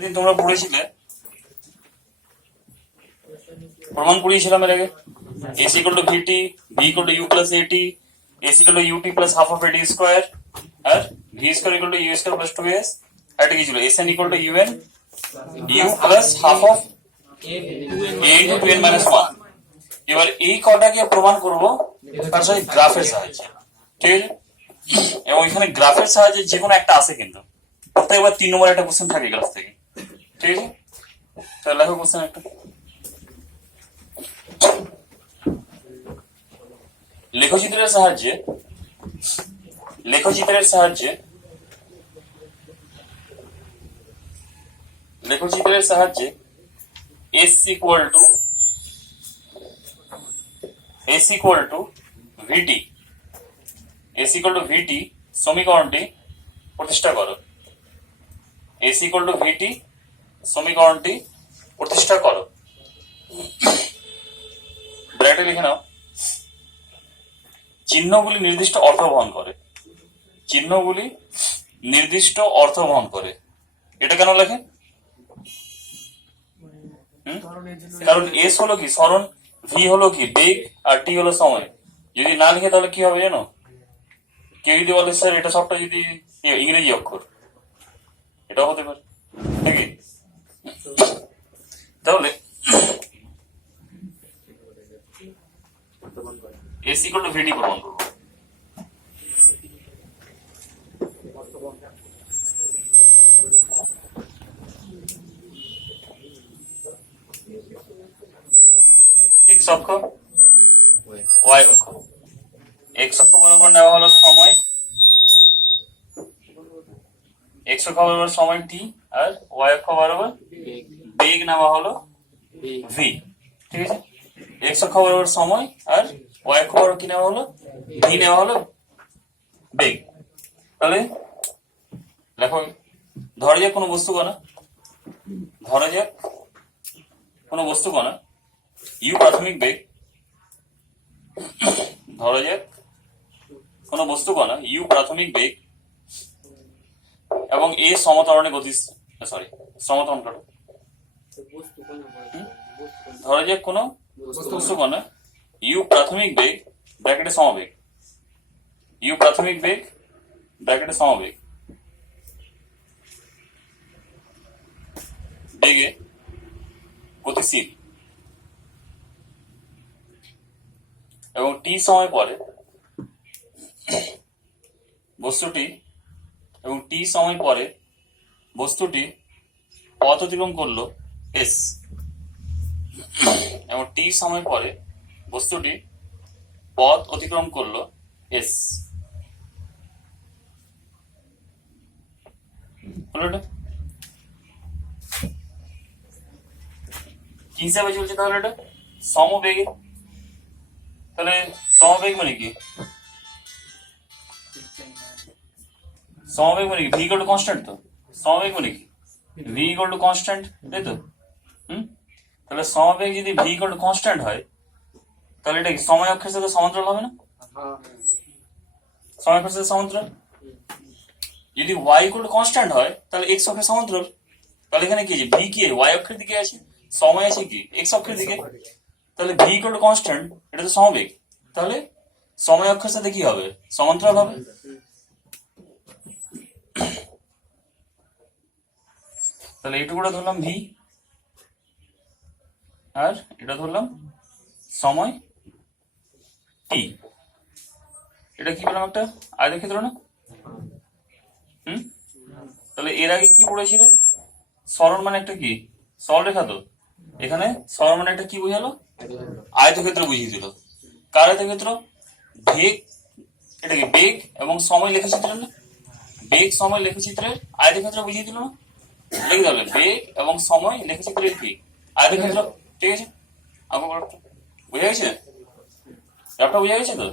দিন তোমরা পড়েছিলে, প্রমাণ পড়িয়েছিলাম এর আগে। S equal to V T, V equal to U plus A T, S equal to UT plus half of A T square, আর V square equal to U square plus two S. এটা কি ছিল? S N equal to U N U plus half of A into two N minus one. এবার এই কটাকে প্রমাণ করবো তার সাথে গ্রাফের সাহায্যে, ঠিক আছে? এবং এখানে গ্রাফের সাহায্যে যে কোনো একটা আছে, কিন্তু প্রত্যেকবার 3 নম্বর একটা কোশ্চেন থাকে গ্রাফ থেকে, ঠিক আছে? তাহলে লেখো কোশ্চেন একটা। লেখচিত্রের সাহায্যে লেখচিত্রের সাহায্যে এস ইকুয়াল টু ভিটি সমীকরণটি প্রতিষ্ঠা করো। এস ইকুয়াল টু ভিটি সমীকরণটি প্রতিষ্ঠা করো। ব্র্যাকেটে লিখে নাও, চিহ্নগুলি নির্দিষ্ট অর্থ বহন করে। এটা কেন লেখে? কারণ এস হলো কি সরণ, ভি হলো কি বেগ, আর টি হলো সময়। যদি না লিখে তাহলে কি হবে জানো? কেউ যদি বলে স্যার এটা সবটা যদি ইংরেজি অক্ষর, এটাও হতে পারে নাকি? তাহলে এস ইকুয়াল টু ভিটি প্রমাণ করবো। এক্স অক্ষ, ওয়াই অক্ষ। এক্স অক্ষ বরাবর নেওয়া হলো সময়, এক্স অক্ষ বরাবর সময় টি, আর ওয়াই অক্ষ বরাবর বেগ নেওয়া হলো ভি, ঠিক আছে? এক্স অক্ষ বরাবর সময় আর ওয়াই অক্ষ বরাবর কি নেওয়া হলো? ভি নেওয়া হলো বেগ। তাহলে দেখো, ধরা যাক কোনো বস্তু কণা ইউ প্রাথমিক বেগ, এবং এ সমতরণে সমতরণ কাটো। ধরা যাক কোনো বস্তু কণা ইউ প্রাথমিক বেগ ব্র্যাকেটে সমবেগ, বেগে গতিশীল, এবং টি সময় পরে বস্তুটি পথ অতিক্রম করলো এস, এবং টি সময় পরে বস্তুটি পথ অতিক্রম করলো এস। হলো এটা কি হিসাবে চলছে? তাহলে এটা সমবেগে। তাহলে সমবেগ মানে কি? V equal to constant. তো সমবেগ মানে কি? ভি ইকুয়াল টু কনস্ট্যান্ট, তাই তো? তাহলে সমবেগ যদি ভি ইকুয়াল টু কনস্ট্যান্ট হয়, তাহলে এটা কি সময় অক্ষের সাথে সমান্তরাল হবে না? সময় অক্ষের সাথে সমান্তরাল। যদি ওয়াই ইকুয়াল টু কনস্ট্যান্ট হয়, তাহলে এক্স অক্ষের সমান্তরাল। তাহলে এখানে কি আছে? ভি কি ওয়াই অক্ষের দিকে আছে, সময় আছে কি এক্স অক্ষের দিকে। তাহলে ভি ইকুয়াল টু কনস্ট্যান্ট, এটা তো সমবেগ। তাহলে সময় অক্ষের সাথে কি হবে? সমান্তরাল হবে। তাহলে এইটুকুটা ধরলাম ভি, আর এটা ধরলাম সময় টি। এটা কি পেলাম? একটা আয়তক্ষেত্র না? তাহলে এর আগে কি পড়েছিলেন? সরণ মানে একটা কি সরলরেখা। তো এখানে সরণ মানে একটা কি বুঝালো? আয়তক্ষেত্র বুঝিয়ে দিল। কার আয়তক্ষেত্র? বেগ, এটা কি বেগ এবং সময় লেখচিত্রের না? বেগ সময় লেখচিত্রের আয়তক্ষেত্র বুঝিয়ে দিল না? লিখে দিলে বেগ এবং সময় লেখচিত্রের কি আয়তক্ষেত্র, ঠিক আছে? আমার বুঝা গেছে? ব্যাপারটা বুঝা গেছে তো?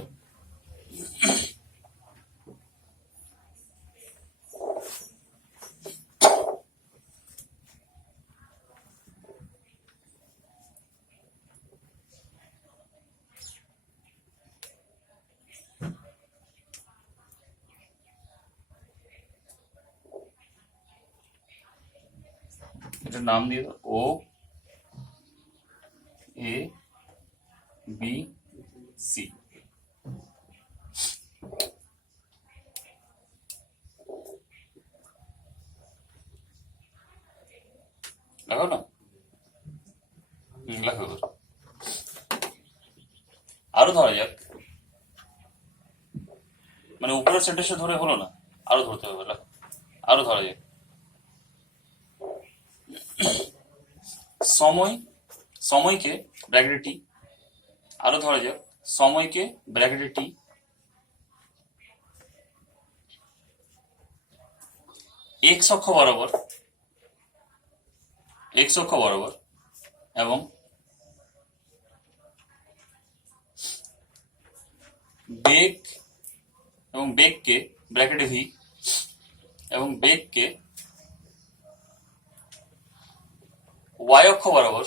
এটার নাম দিয়ে দাও ও এ বি সি। লাগাও না, লাগাও। আরো ধরা যাক, মানে উপরের সেন্টেন্সটা ধরে হলো না, আরো ধরতে হবে। আরো ধরা যাক, সময়, সময়কে ব্র্যাকেটে টি। আরো ধরা যাক সময়কে ব্র্যাকেটে টি, এক্স অক্ষ বরাবর, এক্স অক্ষ বরাবর, এবং বেগ, এবং বেগকে ব্র্যাকেটে ভি, এবং বেগকে ওয়াই অক্ষ বরাবর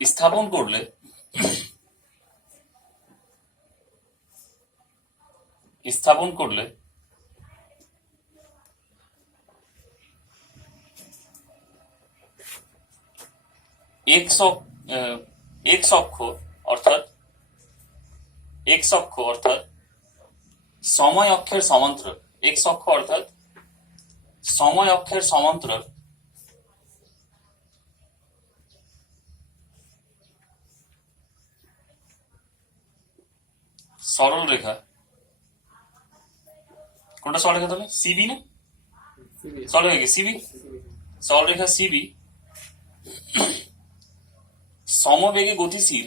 স্থাপন করলে এক্স অক্ষ অর্থাৎ সময় অক্ষের সমান্তরাল, এক্স অক্ষ অর্থাৎ সময় অক্ষের সমান্তরাল সরল রেখা, কোনটা সরল রেখা? তাহলে সিবি না, সরল রেখা সিবি, সরল রেখা সিবি সমবেগে গতিশীল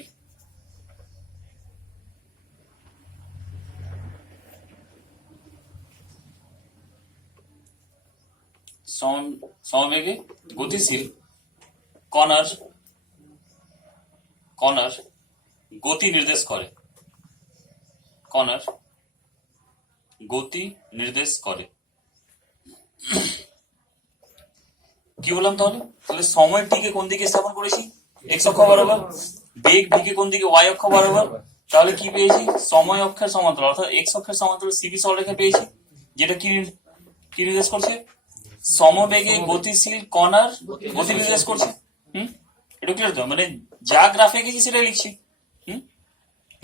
সমবেগে গতিশীল কণার গতি নির্দেশ করে, কণার গতি নির্দেশ করে। কি বললাম তাহলে? তাহলে সময় টিকে কোন দিকে স্থাপন করেছি? এক্স অক্ষ বরাবর। বেগ ভিকে কোন দিকে? ওয়াই অক্ষ বরাবর। তাহলে কি পেয়েছি? সময় অক্ষের সমান্তরাল অর্থাৎ এক্স অক্ষের সমান্তরাল সিবি সরলরেখা পেয়েছি, যেটা কি নির্দেশ করছে? সমবেগে গতিশীল কণার গতি নির্দেশ করছে। এটা ক্লিয়ার তো? মানে যা গ্রাফে গেছি সেটা লিখছি।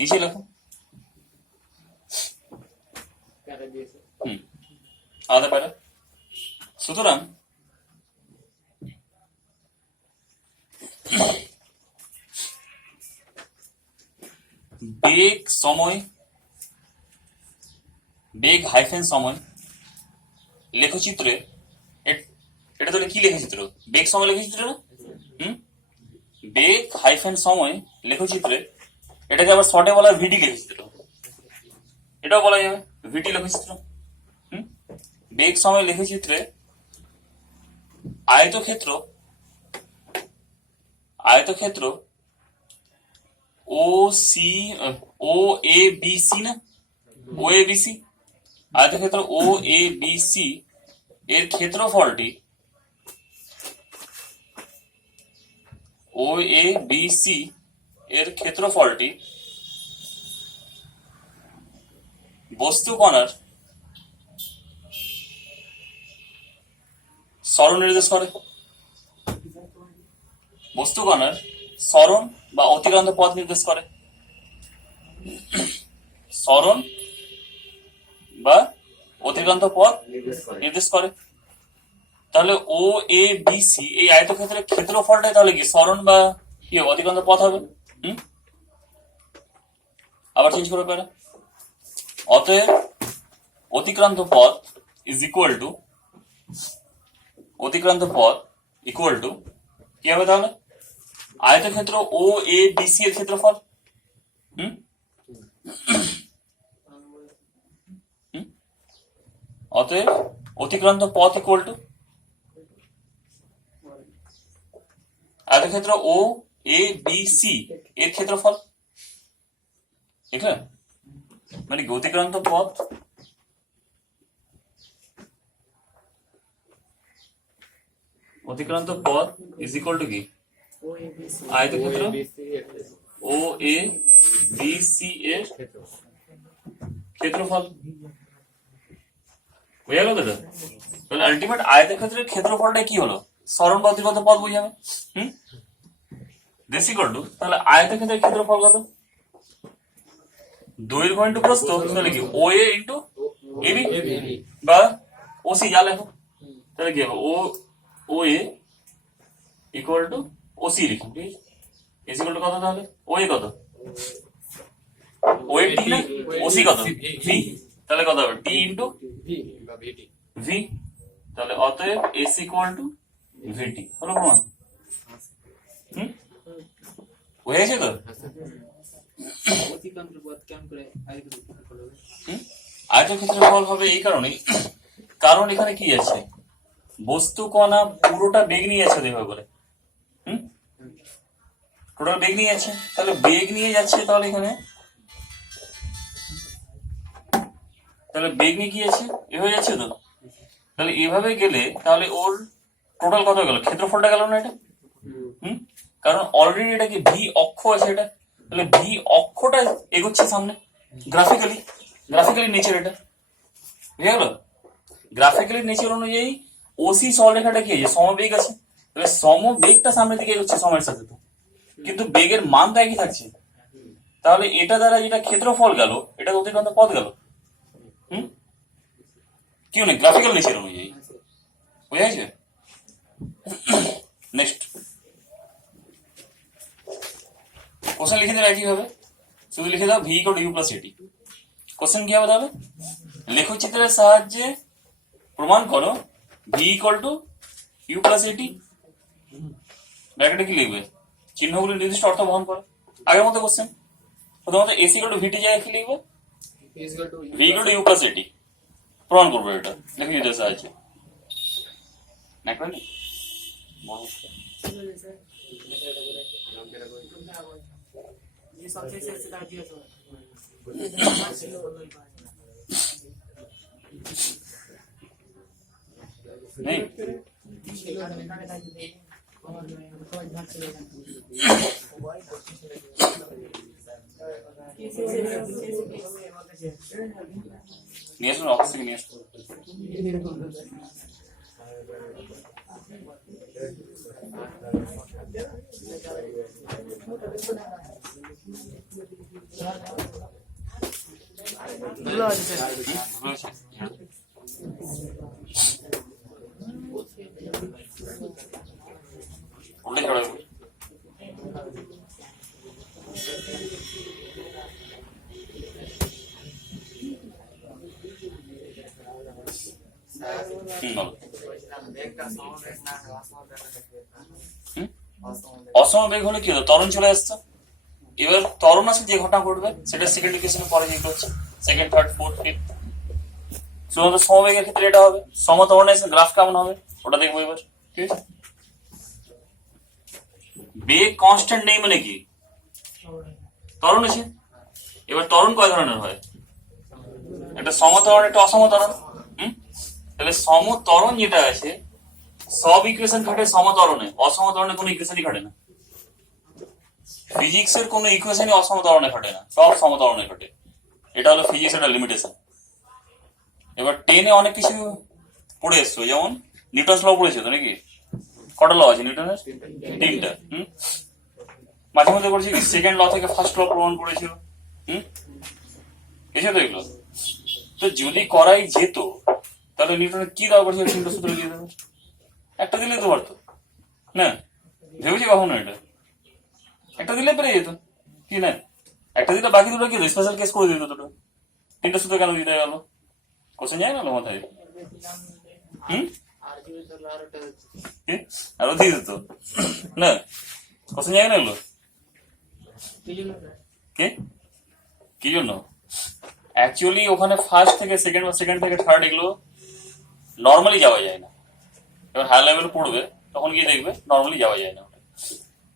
নিচে লেখো। আলাদা প্যারা। সুতরাং বেগ সময়, বেগ হাইফেন সময় লেখচিত্রে, এটা তাহলে কি লেখচিত্র? বেগ সময় লেখচিত্র না? বেগ হাইফেন সময় লেখচিত্রে, এটাকে আবার শর্টে বলা হয় ভিডি লেখচিত্র, এটাও বলা যাবে ভিডি লেখচিত্র। বেগ সময় লেখচিত্রে আয়তক্ষেত্র ও এ বি সি না, ও এ বি সি, আয়তক্ষেত্র ও এ বি সি এর ক্ষেত্রফলটি, ও এ বি সি এর ক্ষেত্রফলটি বস্তু কণার সরণ নির্দেশ করে। বস্তু কণার সরণ বা অতিক্রান্ত পথ নির্দেশ করে, সরণ বা অতিক্রান্ত পথ নির্দেশ করে। তাহলে ও এ বি সি এই আয়তক্ষেত্রের ক্ষেত্রফলটাই তাহলে কি সরণ বা কি অতিক্রান্ত পথ হবে। আবার চেঞ্জ করে পারে। অতএব অতিক্রান্ত পথ ইজ ইকুয়াল টু, অতিক্রান্ত পথ ইকুয়াল টু কি হবে তাহলে? আয়তক্ষেত্র ও এ বি সি এর ক্ষেত্রফল। অতএব অতিক্রান্ত পথ ইকুয়াল টু আয়তক্ষেত্র ও এ বি সি এর ক্ষেত্রফল। ঠিক আছে? মানে অতিক্রান্ত পথ ইজ ইকুয়াল টু কি? আয়তক্ষেত্র ও এ বি সি এর ক্ষেত্রফল। বুঝা গেল? তাহলে আলটিমেট আয়তের ক্ষেত্রে ক্ষেত্রফলটা কি হলো? সরণ বা অতিরিক্ত পদ বোঝাবে। দিস ইকুয়াল টু, তাহলে আয়তের ক্ষেত্রে ক্ষেত্রফল কত? দৈর্ঘ্য ইন্টু প্রস্থ, তাহলে কি ও এ ইন্টু এবি বা ওসি যা লেখো, তাহলে কি হবে ও এ ইকুয়াল টু ওসি লিখুন, ঠিক আছে? এস ইকুয়াল টু কত তাহলে? ও এ কত? ও এ টি না, ওসি কত? ভি, তাহলে কত হবে? টি ইন্টু ভি, তাহলে অতএব এস ইকুয়াল টু ভিটি হলো প্রমাণ। হয়ে গেছে তো? আয়তের ক্ষেত্রফল হবে এই কারণে, কারণ এখানে কি আছে, বস্তু কণা পুরোটা বেগ নিয়ে যাচ্ছে দেখবে বলে, টোটাল বেগ নিয়ে যাচ্ছে, তাহলে বেগ নিয়ে যাচ্ছে, তাহলে এখানে তাহলে বেগ নিয়ে কি আছে, এভাবে যাচ্ছে তো, তাহলে এভাবে গেলে তাহলে ওর টোটাল কত গেল? ক্ষেত্রফলটা গেল না এটা? কারণ অলরেডি এটা কি ভি অক্ষ আছে এটা, তাহলে ভি অক্ষটা এগোচ্ছে সামনে গ্রাফিক্যালি নেচার, এটা বুঝে গেল? গ্রাফিক্যালি নেচার অনুযায়ী ওসি সরলরেখাটা কি আছে, সমবেগ আছে, তাহলে সমবেগটা সামনের দিকে এগোচ্ছে সময়ের সাথে, তো কিন্তু বেগের মান তো একই থাকছে, তাহলে এটা দ্বারা যেটা ক্ষেত্রফল গেল এটা অতিক্রান্ত পথ গেল। কি মানে গ্রাফিক্যাল নেচার অনুযায়ী, বুঝা গেছে? নেক্সট কোশ্চেন লিখে দিলে একই হবে, শুধু লিখে দাও V equal to U plus AT. Question কি হবে তাহলে? লেখচিত্রের সাহায্যে প্রমাণ করো V equal to U plus AT. ব্র্যাকেটে কি লিখবে? চিহ্নগুলি নির্দিষ্ট অর্থ বহন করে। আগের মতো কোশ্চেন, প্রথমত এস ইকুয়াল টু ভিটি জায়গায় কি লিখবে? V equal to U plus AT প্রমাণ করবো, এটা লেখচিত্রের সাহায্যে। नहीं নিয়ে আসুন অফিস থেকে নিয়ে আসুন। উল্টে ছড়াবে অসমবেগ হলে কি হলো? ত্বরণ চলে আসছে। এবার ত্বরণ আছে যে ঘটনা ঘটবে সেটা সেকেন্ড ইকুয়েশনের পরে যেগুলো হচ্ছে সেকেন্ড, থার্ড, ফোর্থ, ফিফথ। শুধুমাত্র সমবেগের ক্ষেত্রে এটা হবে। সমত্বরণের গ্রাফ কেমন হবে ওটা দেখবো এবার, ঠিক আছে? বেগ কনস্ট্যান্ট নেই মানে কি? ত্বরণ আছে। এবার ত্বরণ কয় ধরনের হয়? একটা সমত্বরণ, একটা অসমত্বরণ। তাহলে সমত্বরণ যেটা আছে সব ইকুয়েশন খাটে সমত্বরণে, অসমত্বরণে কোনো ইকুয়েশনই খাটে না। ফিজিক্সের কোনো ইকুয়েশনই অসমত্বরণে খাটে না, সব সমত্বরণে খাটে। এটা হলো ফিজিক্স একটা লিমিটেশন। এবার টেনে অনেক কিছু পড়ে এসছো, যেমন নিউটনস ল পড়েছো তো নাকি? কটা ল আছে নিউটনের? 3টা। মাঝে মধ্যে করেছি কি সেকেন্ড ল থেকে ফার্স্ট ল প্রমাণ করেছিল। এসে তো এগুলো তো যদি করাই যেত তাহলে নিউটনের কি দরকার ছিল 3টা সূত্র দিয়ে দেবে? একটা দিলে তো পারতো না? ভেবেছি কখনো এটা? একটা দিলে পেরে যেত কি না? একটা দিলে বাকি দুটো কি স্পেশাল কেস করে দিত দুটো। 3টা সূত্র কেন দিতে গেল? কোশ্চেন যায় না মাথায়? আরো দিয়ে দিত না? কোশ্চেন যায় না এগুলো? কে কি জন্য? অ্যাকচুয়ালি ওখানে ফার্স্ট থেকে সেকেন্ড বা সেকেন্ড থেকে থার্ড এগুলো নর্মালি যাওয়া যায় না। এবার হাই লেভেলে পড়বে তখন গিয়ে দেখবে নর্মালি যাওয়া যায় না।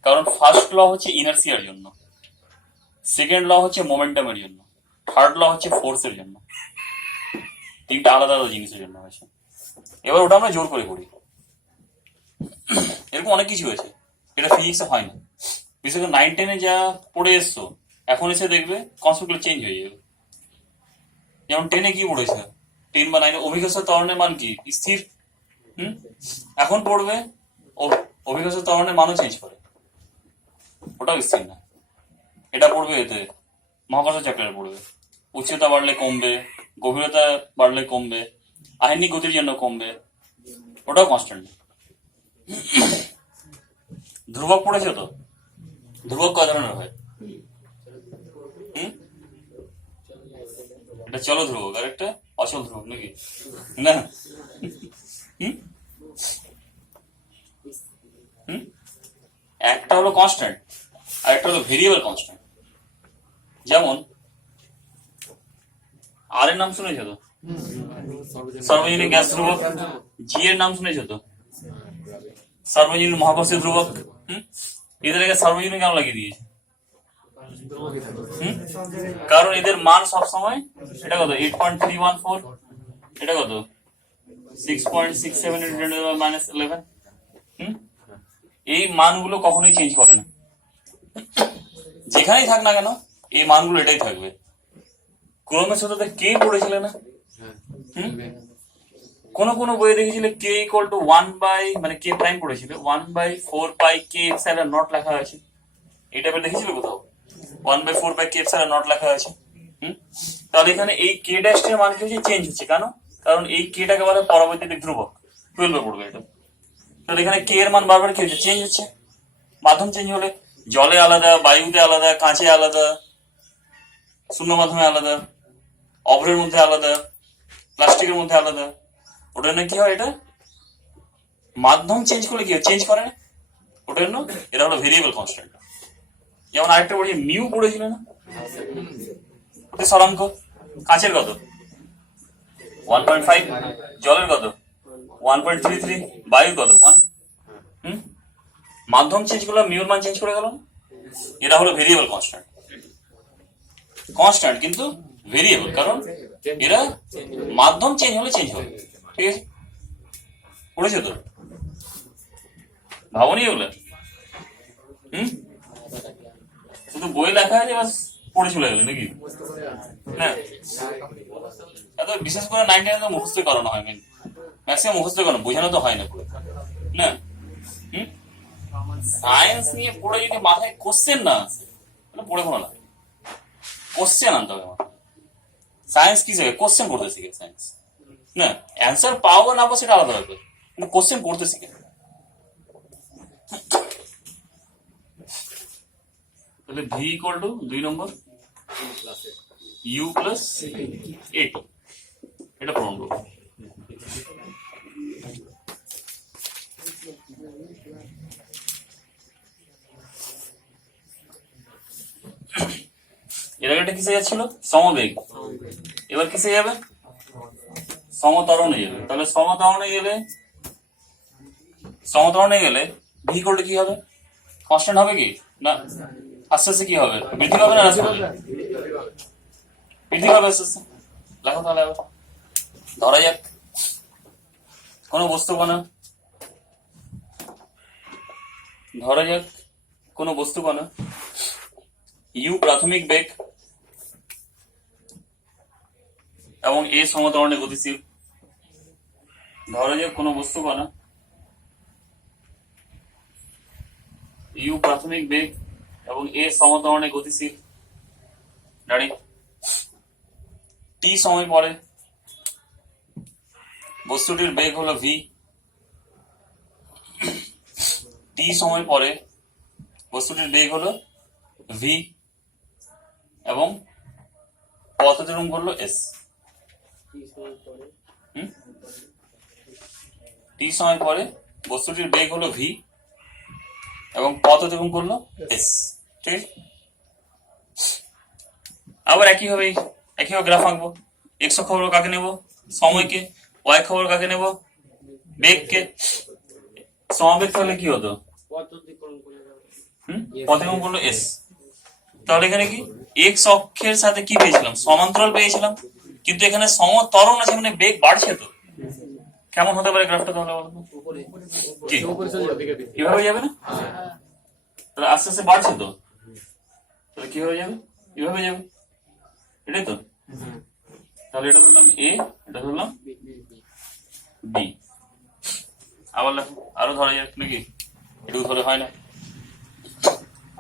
কারণ ফার্স্ট ল হচ্ছে ইনার্সিয়ার জন্য, সেকেন্ড ল হচ্ছে মোমেন্টামের জন্য, থার্ড ল হচ্ছে ফোর্সের জন্য। 3টা আলাদা আলাদা জিনিসের জন্য আছে। এবার ওটা আমরা জোর করে করি। এরকম অনেক কিছু হয়েছে, এটা ফিজিক্সে হয় না। বিশেষ করে 9, 10-এ যা পড়ে এসছো এখন এসে দেখবে কনসেপ্টগুলো চেঞ্জ হয়ে যাবে। যেমন 10-এ কি পড়েছে, 10 বা 9-এ অভিঘর্ষ ত্বরণের মান কি? স্থির এখন পড়বে অভিঘর্ষ ত্বরণের মানও চেঞ্জ করে, ওটাও স্থির না। এটা পড়বে এতে মহাকর্ষ চ্যাপ্টারে পড়বে, উচ্চতা বাড়লে কমবে, গভীরতা বাড়লে কমবে, আহিনিক গতির জন্য কমবে, ওটাও কনস্ট্যান্ট। ধ্রুবক পড়েছে তো? ধ্রুবক কয় ধরনের হয়? এটা চলো ধ্রুবক, আর একটা অচল ধ্রুবক নাকি না? একটা হলো কনস্ট্যান্ট আর একটা হলো ভেরিয়েবল কনস্ট্যান্ট। যেমন আর এর নাম শুনেছো তো? সর্বজনীন গ্যাস ধ্রুবক। জি এর নাম শুনেছো তো? সর্বজনীন মহাকর্ষীয় ধ্রুবক। এদের আগে সর্বজনীন কেন লাগিয়ে দিয়েছে? কারণ এদের মান সবসময়, এটা কত 8.314, এটা কত 6.67 এই মানগুলো কখনোই চেঞ্জ করে না, যেখানেই থাক না কেন এই মানগুলো এটাই থাকবে। ক্রমের সাথে কে পড়েছিল না? কোন কোন বইয়ে দেখেছিলে কে ইকুয়াল টু 1 মানে কে প্রাইম পড়েছিল 1/4 কে এপসাইলন নট লেখা আছে, এটা দেখেছিল কোথাও? 1/4 কে এপসাইলন নট লেখা আছে। তাহলে এখানে এই কে ড্যাশ এর মান কি হচ্ছে? চেঞ্জ হচ্ছে। কেন? কারণ এই কেটাকে বলে পরবর্তীতে ধ্রুবক, 12 পড়বে এটা। তাহলে এখানে কে এর মান বারবার কি হচ্ছে? চেঞ্জ হচ্ছে। মাধ্যম চেঞ্জ হলে জলে আলাদা, বায়ুতে আলাদা, কাঁচে আলাদা, শূন্য মাধ্যমে আলাদা, অভ্রের মধ্যে আলাদা, প্লাস্টিকের মধ্যে আলাদা, ওটা জন্য কি হয়? এটা মাধ্যম চেঞ্জ করলে কি হয়? চেঞ্জ করে না, ওটা জন্য এটা হলো ভেরিয়েবল কনস্ট্যান্ট। যেমন আরেকটা বলি মিউ পড়েছিল না? স্বরাঙ্ক কাঁচের কত 1.5, জলের কত 1.33, বায়ুর কত 1। মাধ্যম চেঞ্জ করলে মিউর মান চেঞ্জ করে গেল। এটা হলো ভেরিয়েবল কনস্ট্যান্ট। কনস্ট্যান্ট কিন্তু ভেরিয়েবল, কারণ এরা মাধ্যম চেঞ্জ হলে চেঞ্জ হবে। ঠিক আছে, পড়েছো তো? ভাবনি এগুলো? শুধু বই লেখা আছে বাস পড়ে চলে গেলে নাকি? না, এত বিশেষ করে 99 মুখস্থ করানো হয়, ম্যাক্সিমাম মুখস্থ করানো, বোঝানো তো হয় না পুরো না। সায়েন্স নিয়ে পড়ে যদি মাথায় কোশ্চেন না আসে তাহলে পড়ে কোনো না, কোশ্চেন আনতে হবে মাথায়। সায়েন্স কি শিখে? কোশ্চেন করতে শিখে সায়েন্স, না অ্যান্সার পাও না পাও সেটা আলাদা ব্যাপার, কিন্তু কোশ্চেন করতে শিখে। তাহলে V equal to 2 number U plus AT, এটা প্রমাণ করবো। এর আগেটা কিসে যাচ্ছিল? সমবেগ। এবার কিসে যাবে? সমত্বরণে যাবে। তাহলে সমত্বরণে গেলে ভি ইকুয়াল টু কি হবে? কনস্ট্যান্ট হবে কি না? আস্তে আস্তে কি হবে? বৃদ্ধি পাবে না হ্রাস পাবে? বৃদ্ধি পাবে আস্তে আস্তে। লেখো তাহলে আবার। ধরা যাক কোনো বস্তু কণা ইউ প্রাথমিক বেগ এবং এ সমত্বরণে গতিশীল। ধরা যাক কোনো বস্তু কণা ইউ প্রাথমিক বেগ এবং এ সমত্বরণে গতিশীল। দাঁড়ি টি সময় পরে বস্তুটির বেগ হলো ভি। টি সময় পরে বস্তুটির বেগ হলো ভি এবং পথ অতিক্রম করলো এস। টি সময় পরে বস্তুটির বেগ হলো ভি এবং পথ অতিক্রম করলো এস। ঠিক, আবার একইভাবে গ্রাফ আঁকবো। এক্স অক্ষ খবর কাকে নেব? সময়কে। ওয়াই খবর কাকে নেব? বেগকে। সমাবেগ তাহলে কি হতো? পথ অতিক্রম করলো এস। তাহলে এখানে কি এক্স অক্ষের সাথে কি পেয়েছিলাম? সমান্তরাল পেয়েছিলাম, কিন্তু এখানে সমত্বরণ আছে মানে বেগ বাড়ছে। তো কেমন হতে পারে গ্রাফটা তাহলে বলতো? কিভাবে যাবে না? তাহলে আস্তে আস্তে বাড়ছে তো, তাহলে কি হয়ে যাবে? কিভাবে যাবে? এটাই তো। তাহলে এটা ধরলাম এ, এটা ধরলাম বি। আবার লেখো, আরো ধরা যাক নাকি, এটুকু ধরে হয় না,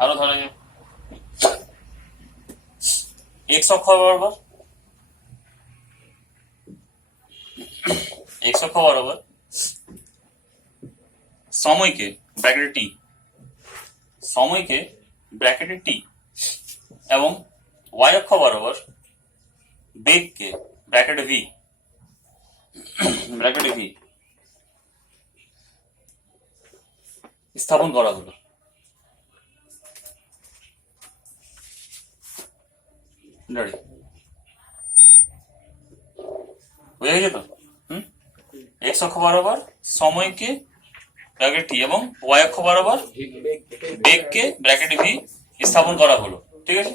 আরো ধরা যাক। এক্স অক্ষ বরাবর, এক্স অক্ষ বরাবর সময়কে ব্র্যাকেটে টি, সময়কে ব্র্যাকেটে টি এবং ওয়াই অক্ষ বরাবর বেগকে ব্র্যাকেটে ভি, ব্র্যাকেটে ভি স্থাপন করা হলো। বুঝা গেছে তো? এক্স অক্ষ বরাবর সময়কে ব্র্যাকেট টি এবং ওয়াই অক্ষ বরাবর বেগকে ব্র্যাকেটে ভি স্থাপন করা হলো। ঠিক আছে,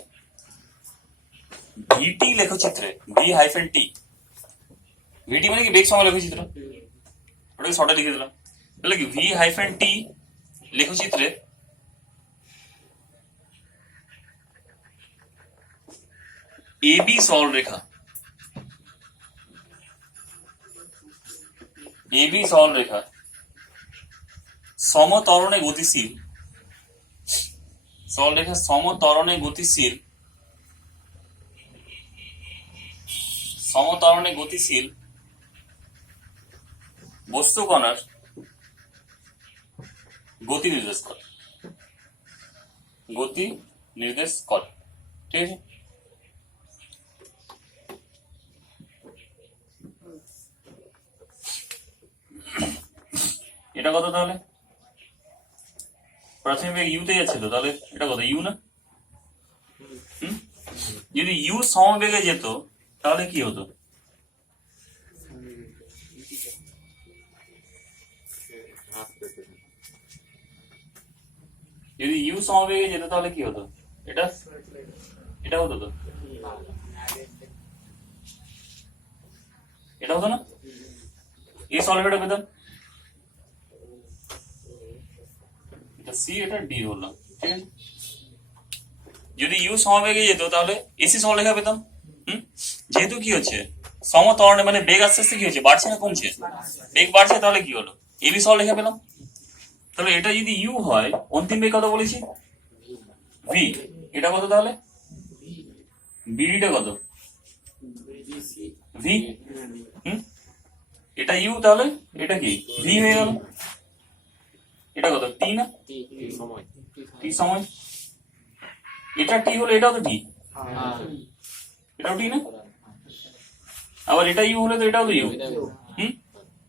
ভিটি লেখচিত্রে ভি হাইফেন টি, ভিটি মানে কি বেগ সময় লেখচিত্র, ওটাকে শর্টে লিখে দিলাম। তাহলে কি ভি হাইফেন টি লেখচিত্রে এবি সরলরেখা, এবি সরলরেখা সমতরণে গতিশীল, সরলরেখা সমতরণে গতিশীল, সমতরণে গতিশীল বস্তু কণার গতি নির্দেশ করে, গতি নির্দেশ করে। ঠিক আছে, এটা কত তাহলে? প্রাথমিক বেগ ইউতে যাচ্ছে তো, তাহলে এটা কত ইউ না? যদি ইউ সমবেগে যেত তাহলে কি হতো? যদি ইউ সমবেগে যেত তাহলে কি হতো? এটা এটা হতো তো, এটা হতো না? এই সলভেটা পেতাম, এটা সি এটা ডি বললাম। ঠিক আছে, যদি ইউ সমবেগে যেত তাহলে এসি সরলরেখা পেতাম। যেহেতু কি হচ্ছে সমতরণে মানে বেগ আস্তে আস্তে কি হচ্ছে, বাড়ছে না কমছে? বেগ বাড়ছে, তাহলে কি হলো? এবি সরলরেখা পেলাম। তাহলে এটা যদি ইউ হয়, অন্তিম বেগ কত বলেছি? ভি। এটা কত তাহলে? বিডিটা কত? ভি। এটা ইউ, তাহলে এটা কি ভি হয়ে গেল। এটা কত? টি না? টি সময়। এটা টি হলে এটাও তো টি, এটাও টি না? আবার এটা ইউ হলে তো এটাও তো ইউ।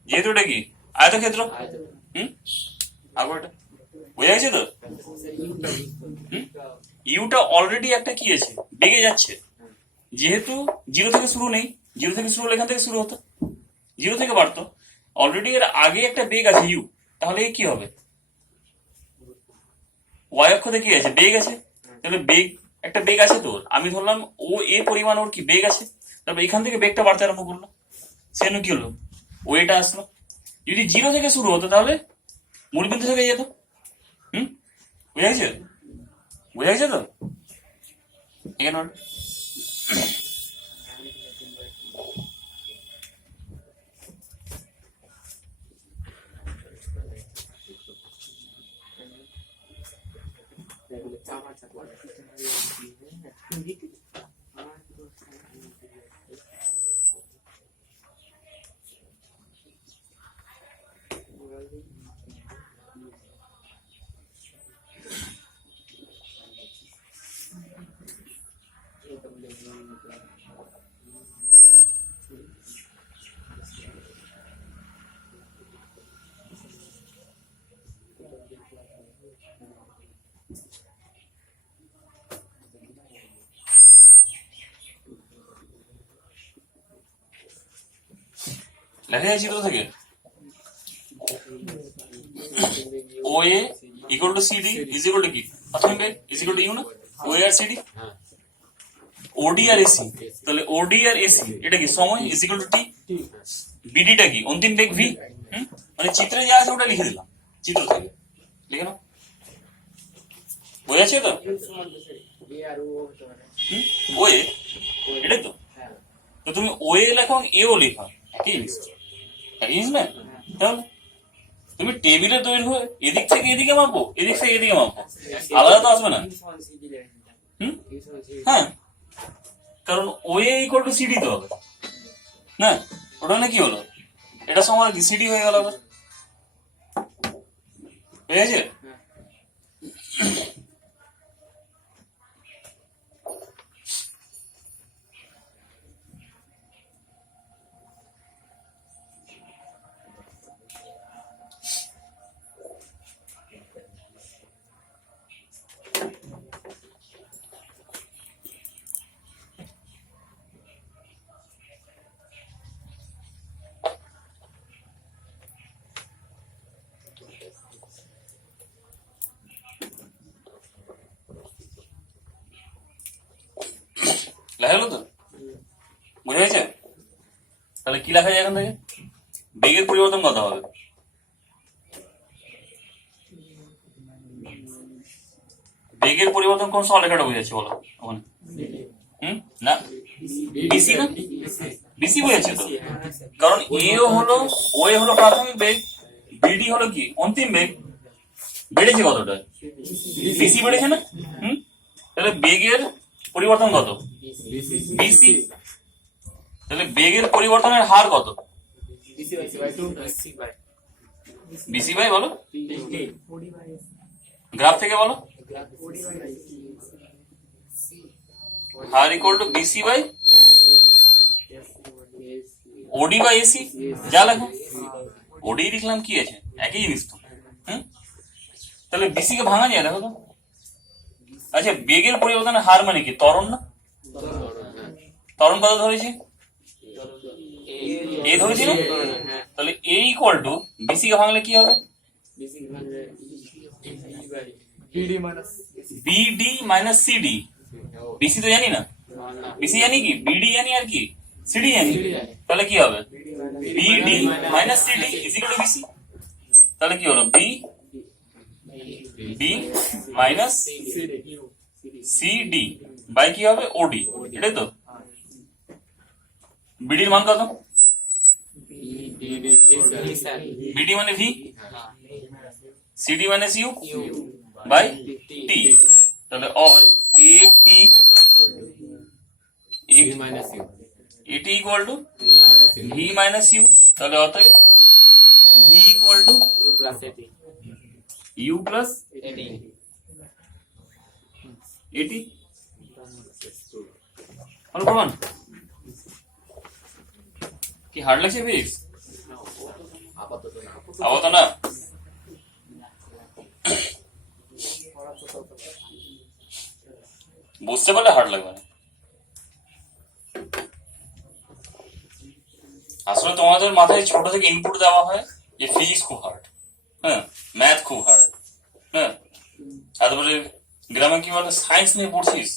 যেহেতু এটা কি আয়তক্ষেত্র, আবার এটা বোঝা গেছে তো? ইউটা অলরেডি একটা কি আছে, বেগে যাচ্ছে। যেহেতু জিরো থেকে শুরু নেই, জিরো থেকে শুরু হলে এখান থেকে শুরু হতো, জিরো থেকে বাড়তো। অলরেডি এর আগে একটা বেগ আছে ইউ, তাহলে কি হবে? ওয়াই অক্ষতে কি আছে? বেগ আছে। তাহলে বেগ, একটা বেগ আছে তোর, আমি ধরলাম ও এ পরিমাণ ওর কি বেগ আছে, তারপর এখান থেকে বেগটা বাড়তে আরম্ভ করলো, সেন কি হলো? ওয়েটা আসলো। যদি জিরো থেকে শুরু হতো তাহলে মূলবিন্দু থেকে যেত। বুঝা গেছে? বুঝা গেছে তো? এখানে লেখা যায় চিত্র থেকে O A equal to C D is equal to কি? প্রাথমিক বেগ ইজ ইকুয়াল টু ইউ না? ও এ আর সিডি, ওডি আর এসি। তাহলে ওডি আর এসি এটা কি সময় ইজ ইকুয়াল টু টি। বিডিটা কি? অন্তিম বেগ ভি। মানে চিত্রে যা আছে ওটা লিখে দিলাম, চিত্র থেকে লিখে নাও। বোঝাচ্ছে তো? ওয়ে এটাই তো। তো তুমি ওয়ে লেখো এও লেখো, একই জিনিস, একই জিনিস না? তাহলে তুমি টেবিলের দৈর্ঘ্য এদিক থেকে এদিকে মাপো, এদিক থেকে এদিকে মাপো, আলাদা তো আসবে না। হ্যাঁ, কারণ ওয়ে ইকুয়াল টু সিডি তো হবে না, ওটা না কি হলো, এটা সমান কি সিডি হয়ে গেল আবার, হয়ে গেছে। লেখা গেল তো, বুঝা গেছে। তাহলে কি লেখা যায় এখান থেকে, বেগের পরিবর্তন কত হবে, বেগের পরিবর্তন কোন সময় লেখাটা বুঝাচ্ছে বলো ওখানে। না বিসি, না বিসি বুঝেছে তো, কারণ এও হলো ওয়ে হলো প্রাথমিক বেগ, বিডি হলো কি অন্তিম বেগ, বেড়েছে কতটা, বিসি বেড়েছে না। তাহলে বেগের পরিবর্তন কত, বিসি। তাহলে বেগের পরিবর্তনের হার কত, বিসি বাই বলো, গ্রাফ থেকে বলো, হার equal to B C by O D by A C, যা লেখো ওডি লিখলাম, কি আছে একই জিনিস তো। তাহলে বিসি কে ভাঙা যায় দেখো তো। আচ্ছা, বেগের পরিবর্তনের হার মানে কি, ত্বরণ না, ত্বরণ কত ধরেছি, এ ধরেছি না। তাহলে এ ইকুয়াল টু বিসি কে ভাঙলে কি হবে, বিডি মাইনাস সিডি। বিসি তো জানি না, বিসি জানি কি, বিডি জানি আর কি সিডি জানি, তাহলে কি হবে BD minus CD is equal to BC. তাহলে কি হলো B B minus CD by কি হবে ওডি, এটাই তো। বিডির মান কত, বিডি মানে ভি, সিডি মানে ইউ বাই টি। তাহলে AT equal to V minus U. তাহলে অতএব V equal to U plus AT. প্রমাণ কি হার্ড লাগছে ফিজিক্স, আপাতত না। বুঝতে পারলে হার্ড লাগবে না। আসলে তোমাদের মাথায় ছোট থেকে ইনপুট দেওয়া হয় যে ফিজিক্স খুব হার্ড, হ্যাঁ ম্যাথ খুব হার্ড, হ্যাঁ তারপরে গ্রামে কি বলে সায়েন্স নিয়ে পড়ছিস,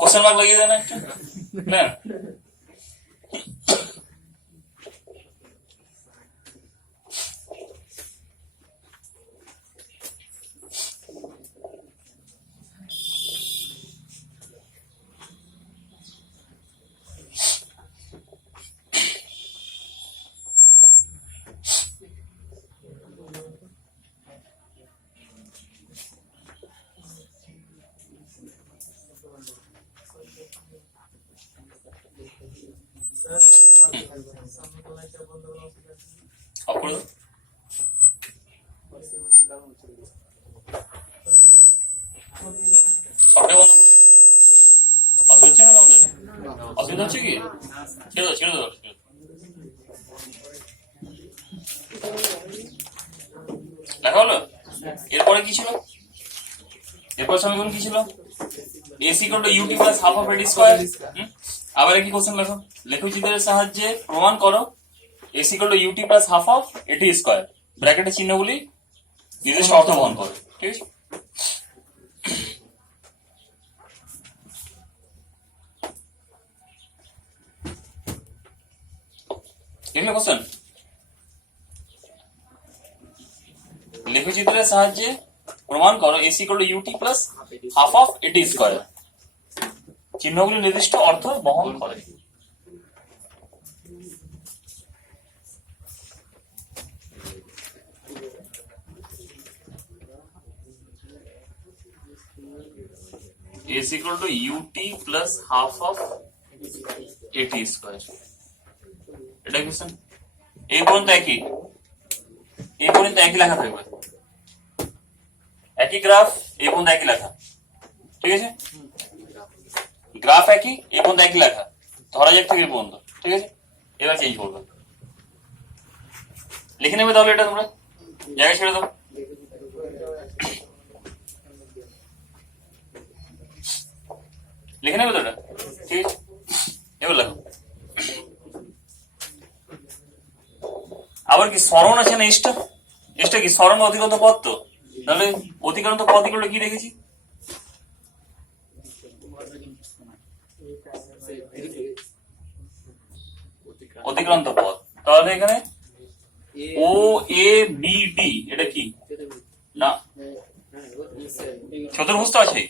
কোশ্চেন মার্ক লাগিয়ে দেয় না একটা, না অফ করে দাও। সবটাই বন্ধ করে দিই, অসুবিধা হচ্ছে না তোমাদের, অসুবিধা হচ্ছে কি, ছেড়ে দাও ছেড়ে দাও। দেখা হলো, এরপরে কি ছিল, এরপর সমীকরণ কি ছিল, S equal to UT plus half of AT square. আবার কি কোশ্চেন লেখো, লেখচিত্রের সাহায্যে প্রমাণ করো S equal to UT plus half of AT square, ব্র্যাকেটের চিহ্নগুলি নিজস্ব অর্থ বহন করে, ঠিক আছে। লিখলে কোশ্চেন, লেখচিত্রের সাহায্যে প্রমাণ করো S equal to UT plus half of AT square, চিহ্নগুলি নির্দিষ্ট অর্থ বহন করে। is equal to ut plus half of at square. এটা কি স্যার এই পর্যন্ত একই লেখা থাকবে, একই গ্রাফ এই পর্যন্ত একই লেখা, ঠিক আছে? গ্রাফ একই এই পর্যন্ত একই লেখা ধরা যাক থেকে এই পর্যন্ত, ঠিক আছে? এবার চেঞ্জ করবে, লিখে নেবে তাহলে এটা তোমরা জায়গায় ছেড়ে দাও। লিখে নেবে তো এটা, ঠিক আছে? এবার লেখো। আবার কি স্মরণ আছে না এসটা কি স্মরণ অধিকন্ত পদ, তো তাহলে অধিকন্ত পদ গুলো কি দেখেছি? অতিক্রান্ত পদ, তাহলে এখানে ও এ বি ডি এটা কি না চতুর্ভুজ তো আছে,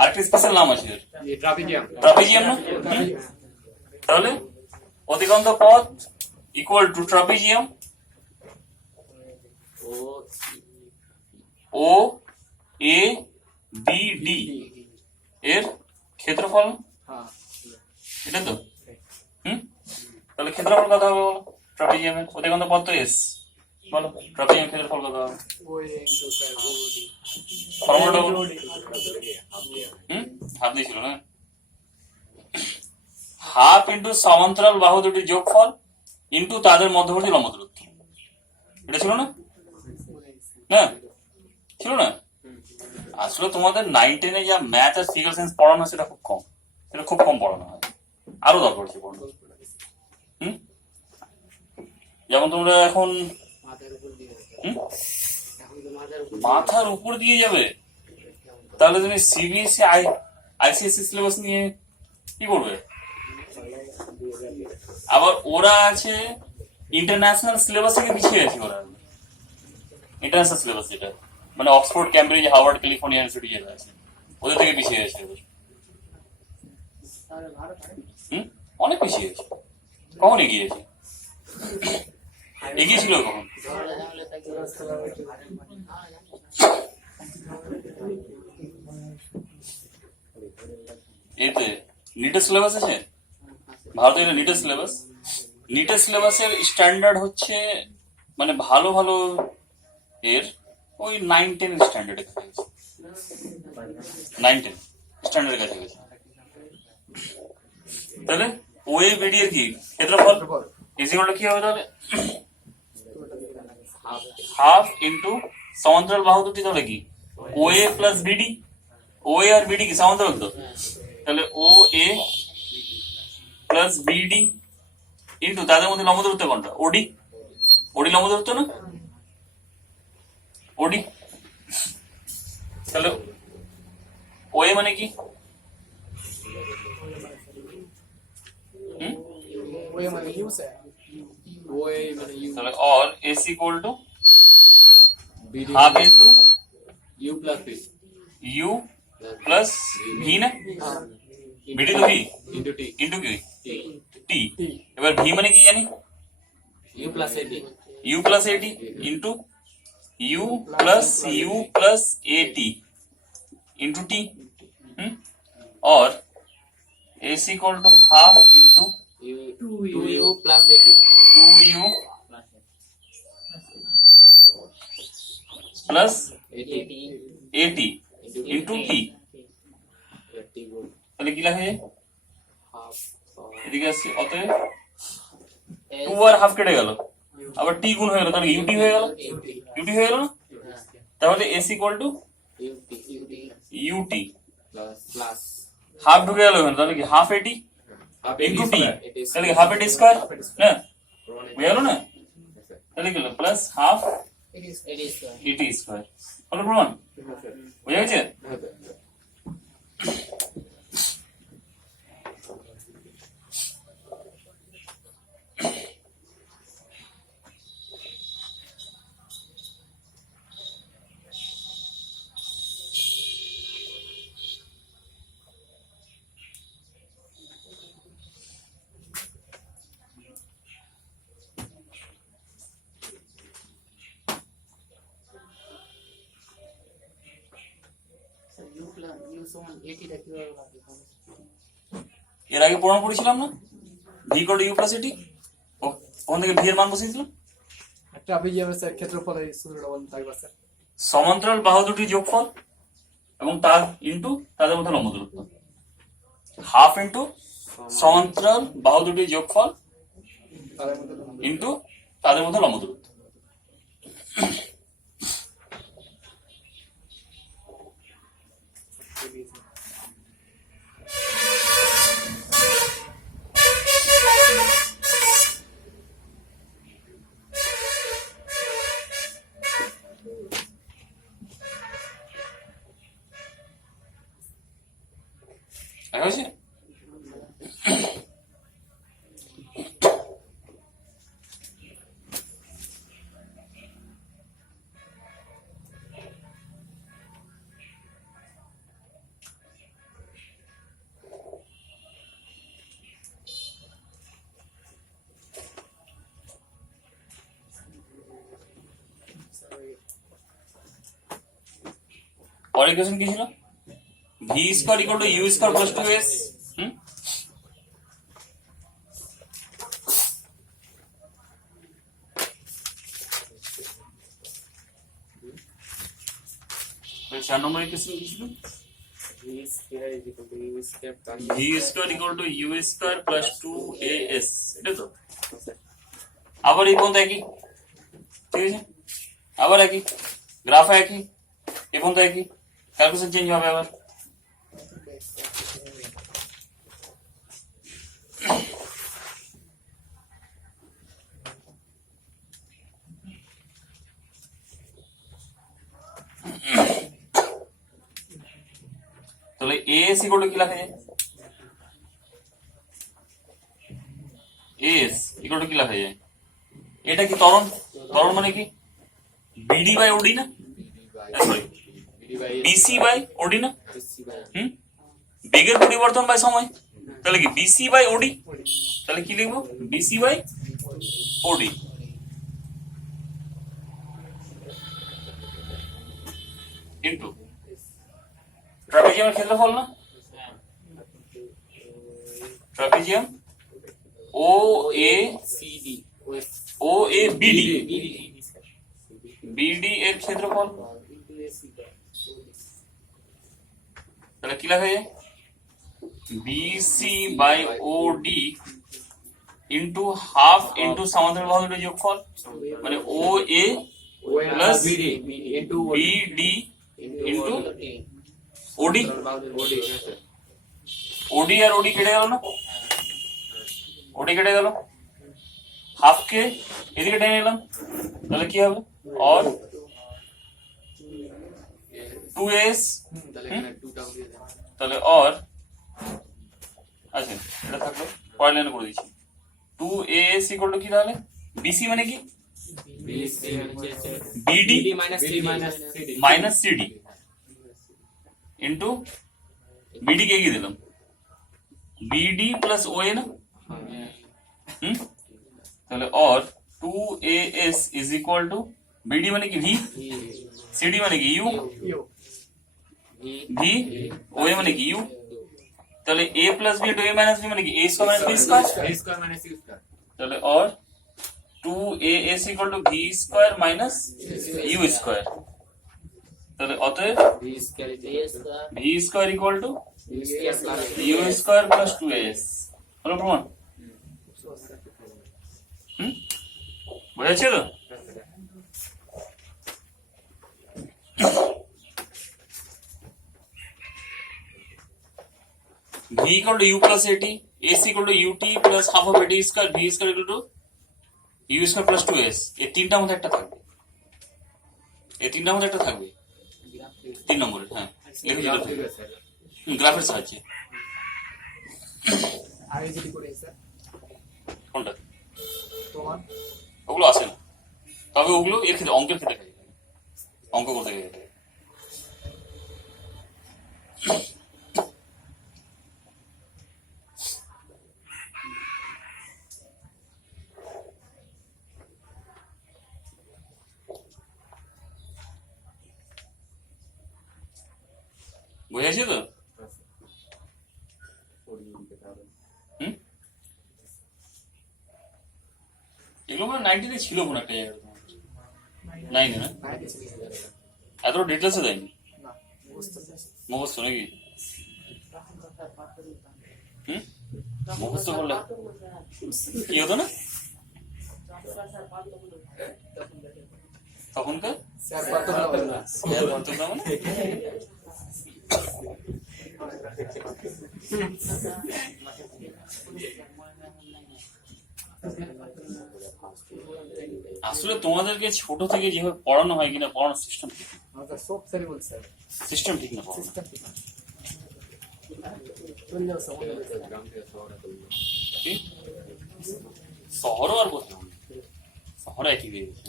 আরেকটা স্পেশাল নাম আছে ট্রাপিজিয়াম না? তাহলে অতিক্রান্ত পদ equal to trapezium O A B D এর ক্ষেত্রফল, এটা তো তাহলে ক্ষেত্রফল কত হবে বলো? ট্রাপিজিয়ামের অতিক্রান্ত পদ তো এস, বলো ট্রাপিজিয়াম ক্ষেত্রফল কত হবে? ফর্মুলাটা বলো। হাফ দিয়েছিল না, হাফ ইন্টু সমান্তরাল বাহু দুটির যোগফল ইন্টু তাদের মধ্যবর্তী লম্ব দূরত্ব, এটা ছিল না? না ছিল না? আসলে তোমাদের 9, 10 যা ম্যাথ আর ফিগার সায়েন্স পড়ানো হয় সেটা খুব কম পড়ানো হয়, আরো দরকার হচ্ছে পড়ানো। যেমন তোমরা এখন মাথার উপর দিয়ে যাবে, তাহলে তুমি সিবিএসসি আইসিএসসি সিলেবাস নিয়ে কি করবে? আবার ওরা আছে ইন্টারন্যাশনাল সিলেবাস থেকে পিছিয়ে আছে, ওরা ইন্টারন্যাশনাল সিলেবাস যেটা মানে Oxford, Cambridge, Harvard, California university যেটা আছে ওদের থেকে পিছিয়ে আছে, অনেক পিছিয়ে আছে। কখন এগিয়েছে? এগিয়েছিল কখন? এতে নিটের সিলেবাস আছে, ভারতের নিটের সিলেবাসের স্ট্যান্ডার্ড হচ্ছে মানে ভালো ভালো এর ওই 9, 10 স্ট্যান্ডার্ডের কাছে গেছে, 9, 10 স্ট্যান্ডার্ডের কাছে গেছে। তাহলে ওএ বিডি এর কি ক্ষেত্রফল ইকুয়াল টু কি হবে? তাহলে হাফ ইন্টু সমান্তরাল বাহু দুটি, তাহলে কি ওএ প্লাস বিডি, ওএ আর বিডি কি সমান্তরাল তো, তাহলে ও এ প্লাস বিডি ইন্টু তাদের মধ্যে লম্ব দূরত্ব কোনটা? ওডি লম্ব দূরত্ব না, ওডি। তাহলে ওএ মানে কি? তাহলে और S equal to half into U plus V না, বিডি তো ভি ইনটু কি টি। এবার ভি মানে কি জানি? U plus A T into U plus A T into T, और S equal to half into 2u plus 80 into t, তাহলে কি লেখা যায়? এদিকে আসছে, অতএব 2 আর হাফ কেটে গেল, আবার t গুণ হয়ে গেল, তাহলে ut হয়ে গেল, না? তাহলে s equal to ut plus half ঢুকে গেল এখানে, তাহলে কি হাফ 80 ইনটু টি, তাহলে কি হাফ এটি স্কয়ার না, হয়ে গেল না? তাহলে কি হলো প্লাস হাফ এটি স্কয়ার, হলো প্রমাণ? বুঝা গেছে? সমান এটিটা কিভাবে হবে? এর আগে প্রমাণ করেছিলাম না, V equal to U plus AT, ওখান থেকে ভি এর মান বসিয়ে দিলাম। একটা অভিযোগ স্যার ক্ষেত্রফলের সূত্রটা বলতে থাকবে স্যার। সমান্তরাল বাহু দুটির যোগফল এবং তার ইন্টু তাদের মধ্যে লম্ব দূরত্ব, হাফ ইন্টু সমান্তরাল বাহু দুটির যোগফল তাদের মধ্যে ইন্টু তাদের মধ্যে লম্ব দূরত্ব। দেখা হয়েছে? পরের ইকুয়েশন কি ছিল? V square equal to U square plus 2s। চার নম্বর ইকুয়েশন কি ছিল? V square equal to U square plus V square equal to U square plus 2as, এটা তো। আবার এই পর্যন্ত একই, ঠিক আছে, আবার একই, গ্রাফ একই, এই পর্যন্ত একই, ক্যালকুলেশন চেঞ্জ হবে আবার। তাহলে এস ইকুয়াল টু কি লেখা যায়? এস ইকুয়াল টু কি লেখা যায়? এটা কি ত্বরণ? ত্বরণ মানে কি? বিডি বাই ওডি না, সরি বিসি বাই ওডি না? বেগের পরিবর্তন বাই সময়, তাহলে কি বিসি বাই ওডি? তাহলে কি লিখবো? বিসি বাই ওডি ইন্টু ট্রাপিজিয়ামের ক্ষেত্রফল না, trapezium O A C D O A B D, B D এর ক্ষেত্রফল, তাহলে কি লেখা যায়? B C by O D into half into সমান্তরাল বাহু দুটির যোগফল, মানে O A plus B D into B D into O D. O D ওডি আর ওডি কেটে গেল না, ওডি কেটে গেল, হাফ কে এদিকে টেনে নিলাম, তাহলে কি হবে? और 2s, তাহলে এখানে 2 টা দিয়ে দেন। তাহলে और আচ্ছা এটা থাকলো, পরের লাইনে করে দিচ্ছি। 2as ইকুয়াল টু কি তাহলে? বিসি মানে কি? B C B D B D minus C minus C D minus C D into B D কে কি দিলাম? বিডি প্লাস ওএ না, তাহলে और 2as is equal to BD মানে কি ভি, সিডি মানে কি ইউ, ভি ওএ মানে কি ইউ, তাহলে a plus B into a minus B মানে কি a square minus B square, a square minus U square. তাহলে और 2as equal to V square minus U square, তাহলে অতএব V square V square equal to U square plus U square plus 2as। হলো প্রমাণ? বুঝেছিল? v equal to u plus at, ac equal to ut plus half of at square, v square equal to u square plus 2s। এই তিনটার মধ্যে একটা থাকবে, এই তিনটার মধ্যে একটা থাকবে, 3 নম্বরের। হ্যাঁ লিখে দিলে গ্রাফের সাহায্যে। আগে যেটি করে স্যার কোনটা? প্রমাণ ওগুলো আসে না, তবে ওগুলো এর ক্ষেত্রে অঙ্কের ক্ষেত্রে কাজে লাগে, অঙ্ক করতে গেলে। বুঝেছি তো? এগুলো মানে 90 ছিল কোন একটা জায়গায় নাই না নাই কিছু কিছু জায়গায়। এতটা ডিটেলসে দেয়নি না বুঝতে পারছি। মুখস্থ নাকি হুম মুখস্থ করলে কি হতো না তখনকার স্যার কত হবে না স্যার বলতো না মানে আসলে তোমাদেরকে ছোট থেকে যেভাবে পড়ানো হয় কিনা পড়ানোর সিস্টেম ঠিক আমাদের সব স্যারই বলছে স্যার সিস্টেম ঠিক না পড়ানো সিস্টেম ঠিক না চলে যাও সময় কি? শহরও আর কোথাও নেই। শহরে একই হয়ে গেছে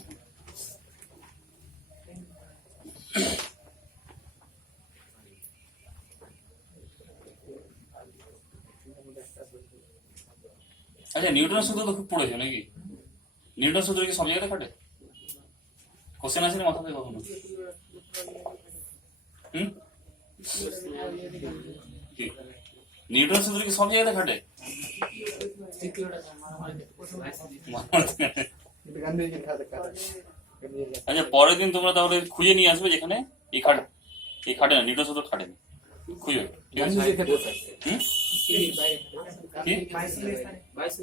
আচ্ছা নিউটনের সূত্র তো খুব পড়েছে নাকি নিউটন সূত্র কি সব জায়গাতে খাটে কোশ্চেন আছে না মাথাতে কখনো হুম কি? নিউটন সূত্র কি সব জায়গাতে খাটে গান্ধী কি খাতে কাজ আচ্ছা পরের দিন তোমরা তাহলে খুঁজে নিয়ে আসবে যেখানে এই খাটে না নিউটন সূত্র খাটে না খুঁজে ঠিক আছে গান্ধী খেতে স্যার হুম কি?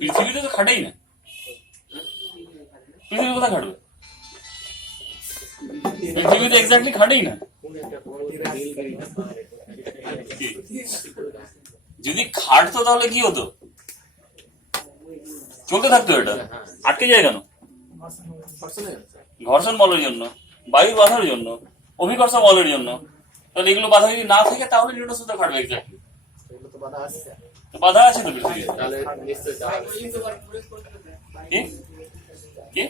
পৃথিবীতে তো খাটেই না পৃথিবী কোথায় খাটবে পৃথিবীতে এক্স্যাক্টলি খাটেই না কি? যদি খাটতো তাহলে কি হতো চলতে থাকতো এটা আটকে যায় কেন ঘর্ষণ বলের জন্য বায়ু বাধার জন্য অভিকর্ষ বলের জন্য তাহলে এগুলো বাধা যদি না থাকে তাহলে নিউটন সূত্র খাটবে এক্স্যাক্টলি এগুলো তো বাধা আছে বাধা আছে তো পৃথিবীতে তাহলে নিশ্চয় যাওয়া কি কি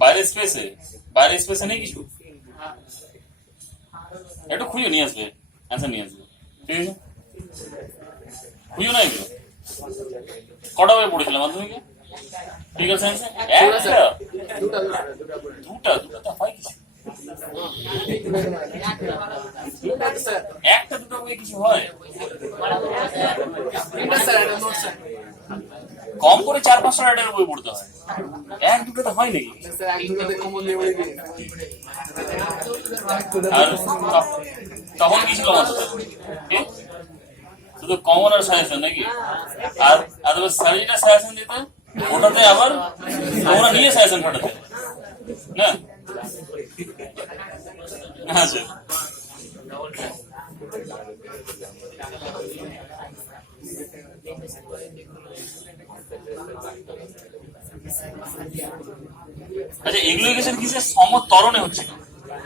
বাইরে স্পেসে নেই কিছু একটু খুঁজে নিয়ে আসবে অ্যান্সার নিয়ে আসবে ঠিক আছে খুঁজো না এগুলো কটা বই পড়েছিলাম মাধ্যমিকে ফিজিক্যাল সায়েন্সে দুটা দুটা হয় কিছু দুটা স্যার একটা দুটো বই কিছু হয় এটা স্যার এটা নোট স্যার কম করে 4-500 রাইডার বই পড়তে হয় এক দুটো তো হয় নাকি স্যার এক দুটোতে কমন দিয়ে বলে দিই আর তখন কি ছিল মাত্র শুধু কমন আর সাজেশন নাকি আর স্যার যেটা সাজেশন দিত ওটাতে আবার তোমরা নিয়ে সাজেশন পাঠাতে না আচ্ছা আচ্ছা এগুলো গেছেন কিসে সমতরণে হচ্ছে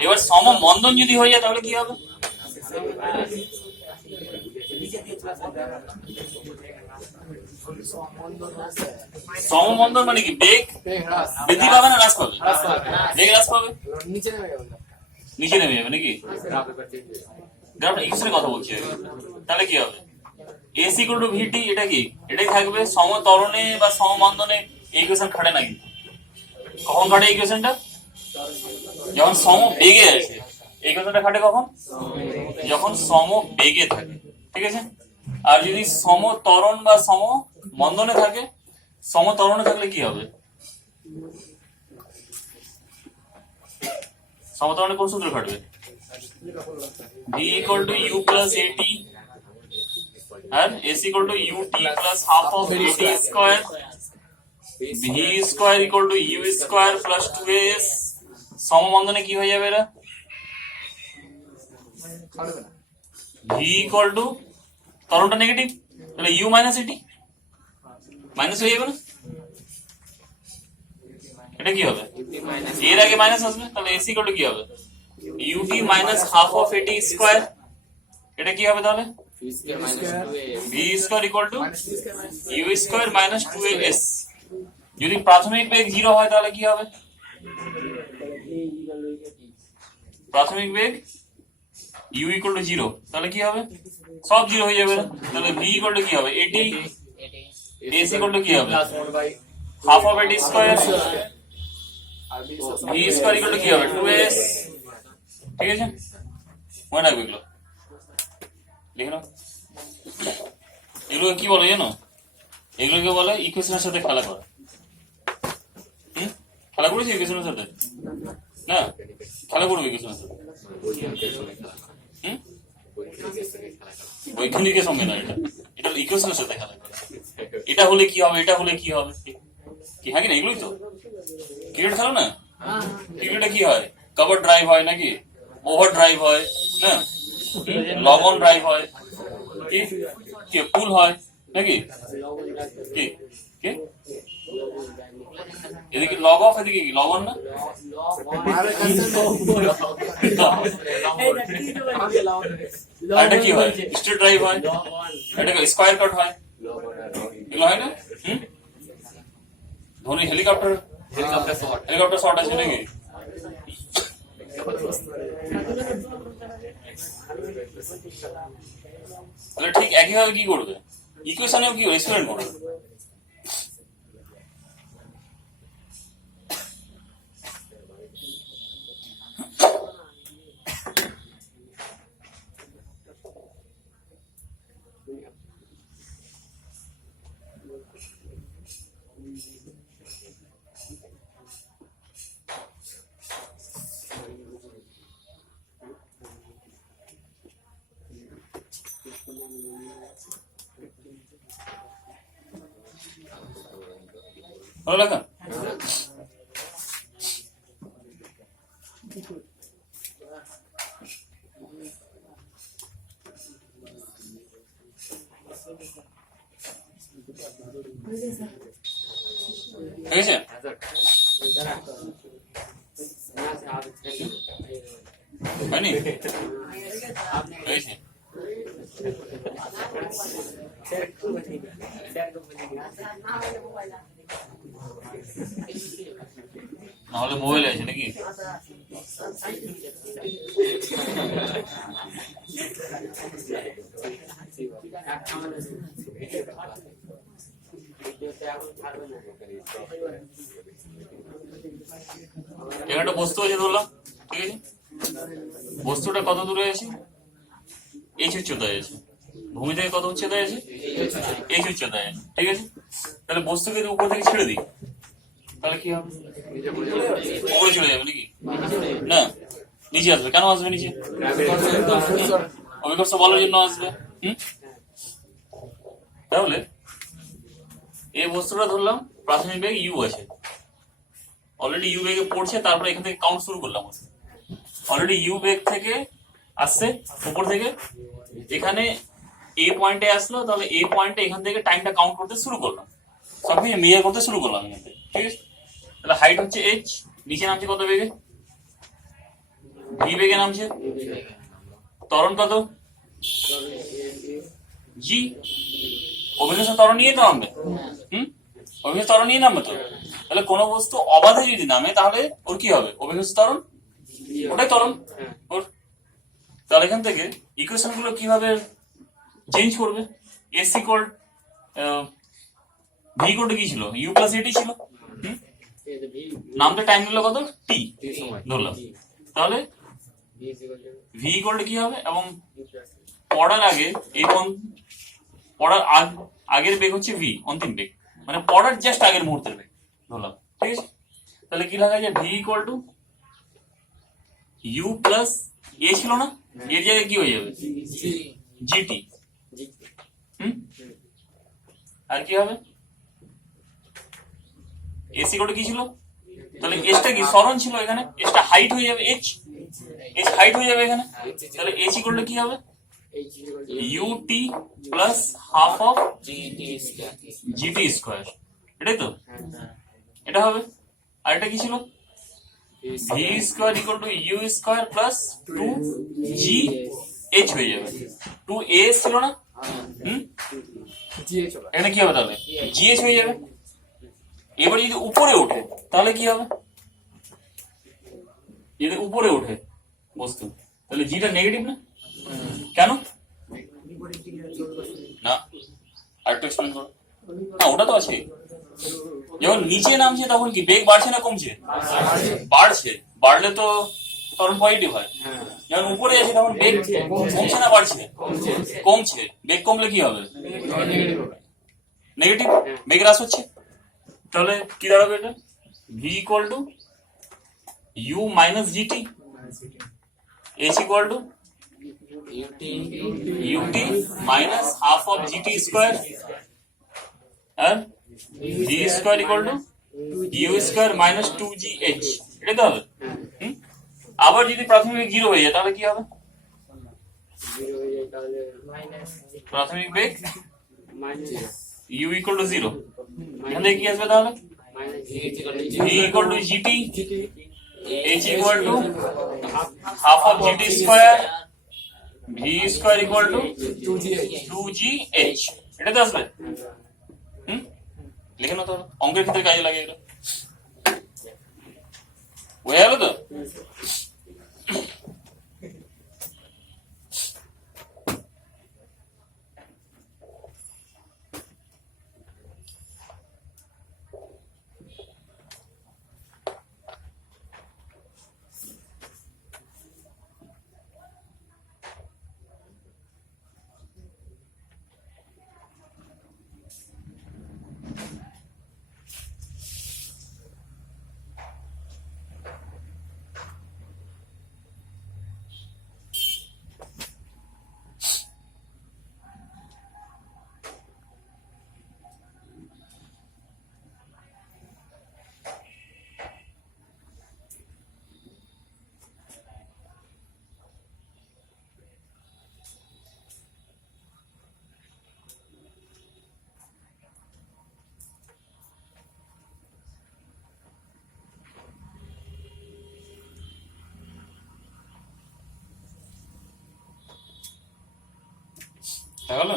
এবার সমমন্দন যদি হয়ে যায় তাহলে কি হবে সমমন্দন মানে কি বেগ বৃদ্ধি পাবে না হ্রাস পাবে বেগ হ্রাস পাবে নিচে নেমে গেল নিচে নেমে যাবে নাকি গ্রাফটা ইকুয়েশনের কথা বলছি আমি। তাহলে কি হবে AC = VT এটা কি এটাই থাকবে সমতরণে বা সমমন্দনে এই ইকুয়েশন খাটে না কিন্তু কখন খাটে এই ইকুয়েশনটা যখন সম বেগে আছে এই ইকুয়েশনটা খাটে কখন যখন সম বেগে থাকে ঠিক আছে আর যদি সমতরণ বা সমমন্দনে থাকে সমতরণে থাকলে কি হবে সমতরণে কোন সূত্র খাটবে V = U + AT R AC = UT + half of AT square V square = U square plus 2AS সমমন্দনে কি হয়ে যাবে এরা ছাড়বে না V = তরণটা নেগেটিভ তাহলে U - AT মাইনাস হয়ে যাবে না এটা কি হবে এর আগে মাইনাস আসবে তাহলে AC = কি হবে UT - half of AT square এটা কি হবে তাহলে V square = U square minus 2AS যদি প্রাথমিক বেগ 0 হয় তাহলে কি হবে প্রাথমিক বেগ U = 0 তাহলে কি হবে সব 0 হয়ে যাবে তাহলে V = কি হবে AT AC = কি হবে half of AT square V square = কি হবে 2AS ঠিক আছে মনে রাখবে এগুলো লিখে নাও এগুলো কি বলে জানো এগুলোকে বলে ইকুয়েশনের সাথে খেলা করা। খেলা করেছি ইকুয়েশনের সাথে? না, খেলা করবো ইকুয়েশনের সাথে। বৈজ্ঞানিকের সঙ্গে না, এটা এটা ইকুয়েশনের সাথে খেলা করা। এটা হলে কি হবে, এটা হলে কি হবে, কি হ্যাঁ কি না, এগুলোই তো। ক্রিকেট খেলো না, ক্রিকেটে কি হয়, কভার ড্রাইভ হয় নাকি, ওভার ড্রাইভ হয় না, লগ অন ড্রাইভ হয়, কি পুল হয় নাকি, কি কি এদিকে লগ অফ, এদিকে কি লগ অন না, এটা কি হয়, স্ট্রেট ড্রাইভ হয়, এটা স্কোয়ার কাট হয়, এগুলো হয় না। ধোনি হেলিকপ্টার শট আছে নাকি, তাহলে ঠিক একইভাবে কি করবে, ইকুয়েশনেও কি এক্সপ্লেন করবে। ভালো লেখা, ঠিক আছে। হয়নি, হয়েছে। নাহলে মোবাইল আছে নাকি, একটা বস্তু আছে ধরলাম, ঠিক আছে, বস্তুটা কত দূরে আছে, এইচ উচ্চতায় আছে, ভূমি থেকে কত উচ্চতায় আছে, এইচ উচ্চতায় আছে, ঠিক আছে। তাহলে বস্তুকে উপর থেকে ছেড়ে দিই, তাহলে কি হবে, উপরে চলে যাবে নাকি, না নিচে আসবে, কেন আসবে নিচে, অভিকর্ষ বলার জন্য আসবে। তাহলে এই বস্তুটা ধরলাম প্রাথমিক বেগ ইউ আছে, অলরেডি ইউ বেগে পড়ছে, তারপরে এখান থেকে কাউন্ট শুরু করলাম, অলরেডি ইউ বেগ থেকে আসছে উপর থেকে, এখানে এ পয়েন্টে আসলো, তাহলে এ পয়েন্টে এখান থেকে টাইমটা কাউন্ট করতে শুরু করলাম, সব কিছু মেজার করতে শুরু করলাম এখান থেকে, ঠিক আছে। তাহলে হাইট হচ্ছে এইচ, নিচে নামছে কত বেগে, ভি বেগে নামছে, ত্বরণ কত, জি, অভিকর্ষ ত্বরণ নিয়ে তো নামবে, অভিকর্ষ ত্বরণ নিয়ে নামবে তো। তাহলে কোনো বস্তু অবাধে যদি নামে তাহলে ওর কি হবে, অভিকর্ষ ত্বরণ, ওটাই ত্বরণ ওর। তাহলে এখান থেকে ইকুয়েশন গুলো কিভাবে চেঞ্জ করবে, এস ইকুয়াল ভি ইকুয়াল কি ছিল, ইউ প্লাস এটি ছিল, নামতে টাইম নিল কত, টি ধরলাম, তাহলে ভি ইকুয়াল কি হবে, এবং পড়ার আগে এই পড়ার আগের বেগ হচ্ছে ভি, অন্তিম বেগ, মানে পড়ার জাস্ট আগের মুহূর্তের বেগ ধরলাম, ঠিক আছে। তাহলে কি লেখা যায়, V equal to U plus A ছিল না, এর জায়গায় কি হয়ে যাবে, জিটি, আর কি হবে, এস ইকুয়াল টু কি ছিল, তাহলে এসটা কি সরণ ছিল, এখানে এসটা হাইট হয়ে যাবে, এইচ হাইট হয়ে যাবে এখানে, তাহলে এইচ ইকুয়াল টু কি হবে, UT plus half of GT square, এটাই তো, এটা হবে। আর এটা কি ছিল, V square equal to U square plus 2GH হয়ে যাবে, 2A ছিল না, এটা কি হবে, তাহলে GH হয়ে যাবে। এবার যদি উপরে ওঠে তাহলে কি হবে, যদি উপরে ওঠে বস্তু, তাহলে জিটা নেগেটিভ না, কেন না, আরেকটু এক্সপ্লেন করো না, ওটা তো আছে, যখন নিচে নামছে তখন কি বেগ বাড়ছে না কমছে, বাড়ছে, বাড়লে তো ত্বরণ পজিটিভ হয়, যখন উপরে আছে তখন বেগ কমছে না বাড়ছে, কমছে, বেগ কমলে কি হবে, নেগেটিভ বেগ হ্রাস হচ্ছে, তাহলে কি দাঁড়াবে এটা? V equal to U minus GT, H equal to UT minus half of GT square, আর V square equal to U square minus 2gh। এটা তো হবে। আবার যদি প্রাথমিক জিরো হয়ে যায় তাহলে কি হবে? প্রাথমিক বেগ ইউ ইকুয়াল টু জিরো, এখান থেকে কি আসবে তাহলে? V equal two GT, H equal to half of GT square, V square equal two 2gh। এটা তো আসবে। লিখে নাও তাহলে, অঙ্কের ক্ষেত্রে কাজে লাগে এগুলো। হয়ে গেল তো? তাহলে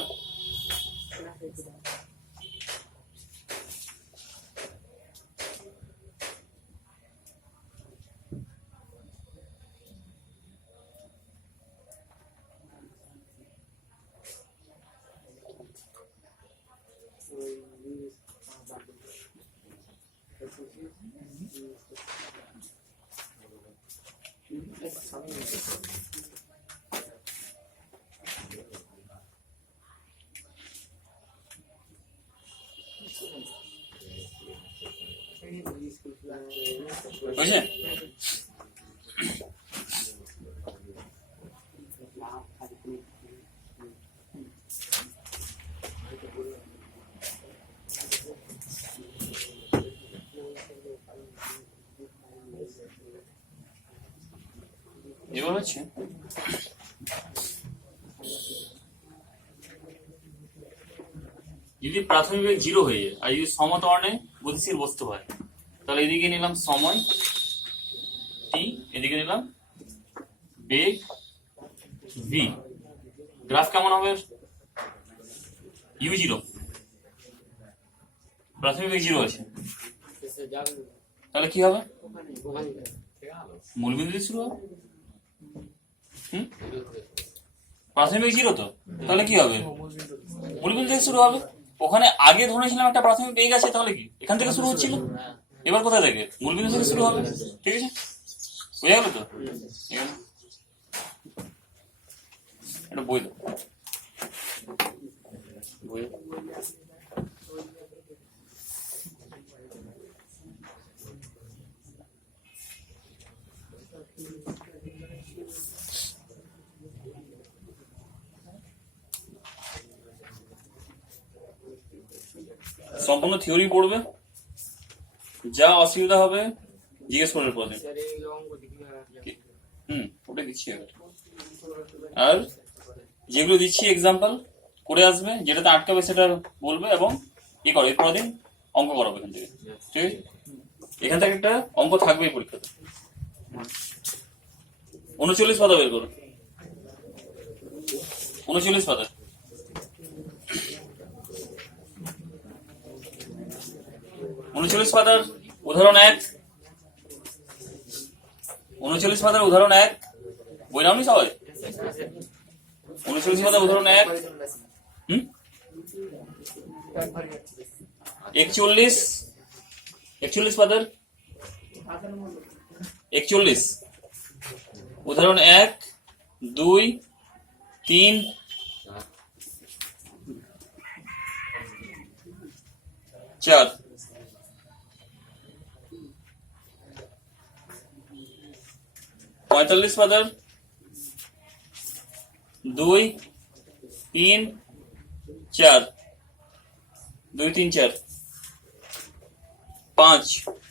বুঝছে? এবার হচ্ছে যদি প্রাথমিক বেগ জিরো হয়ে যায় আর যদি সমত্বরণে গতিশীল বস্তু হয়, তাহলে এদিকে নিলাম সময় টি, এদিকে নিলাম বেগ ভি। গ্রাফ কেমন হবে? ইউ জিরো, প্রাথমিক বেগ জিরো আছে, তাহলে কি হবে? মূলবিন্দু দিয়ে শুরু হবে। প্রাথমিক বেগ জিরো তো, তাহলে কি হবে? মূলবিন্দু থেকে শুরু হবে। ওখানে আগে ধরেছিলাম একটা প্রাথমিক বেগ আছে, তাহলে কি এখান থেকে শুরু হচ্ছিল? এবার কোথায় থেকে? মূলবিন্দু থেকে শুরু হবে। ঠিক আছে, বুঝে গেল তো? এটা বই দাও, বই সম্পূর্ণ থিওরি পড়বে, যা অসুবিধা হবে জিজ্ঞেস করার পরে। ওটা দিচ্ছি এবার, আর যেগুলো দিচ্ছি এক্সাম্পল করে আসবে, যেটাতে আটকাবে সেটা বলবে এবং কি করো এর পরের দিন অঙ্ক করাবো এখান থেকে। ঠিক আছে, এখান থেকে একটা অঙ্ক থাকবে পরীক্ষাতে। 39 পাতা বের করো, 39 পাতা। 39 পাতার উদাহরণ 1, 39 পাতার উদাহরণ 1, বই নাওনি সবাই? 39 পাতার উদাহরণ 1, 41 পাতার 41 উদাহরণ 1, 2, 3, 4 45 পাতার 2 3 4 2 3 4 5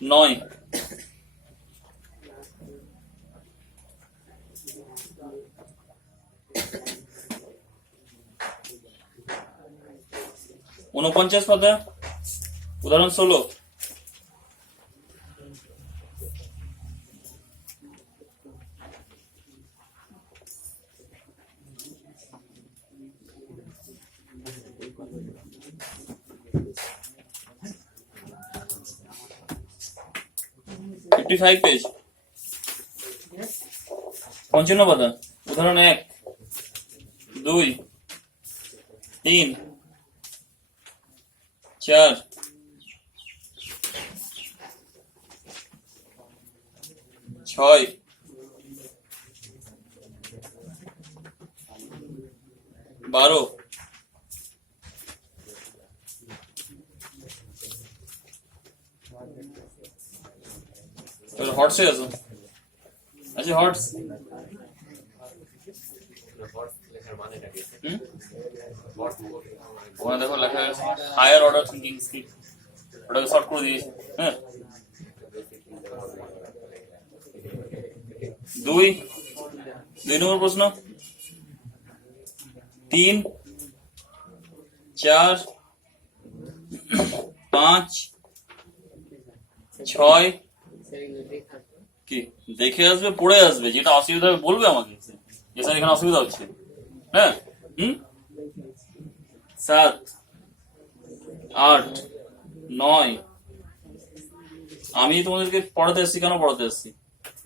9 49 পাতা উদাহরণ 16 55 পেজ 55 পাতা উদাহরণ 1 2 3 4 6 12 হটস এ আছে আচ্ছা হটস ওখানে দেখো লেখা আছে হায়ার অর্ডার থিঙ্কিং স্কিল ওটাকে শর্ট করে দিয়েছে হ্যাঁ 2 নম্বর প্রশ্ন 3 4 5 6 কি দেখে আসবে পড়ে আসবে যেটা অসুবিধা হবে বলবে আমাকে যে স্যার এখানে অসুবিধা হচ্ছে হ্যাঁ 7 8 9 আমি তোমাদেরকে পড়াতে এসেছি কেন পড়াতে এসেছি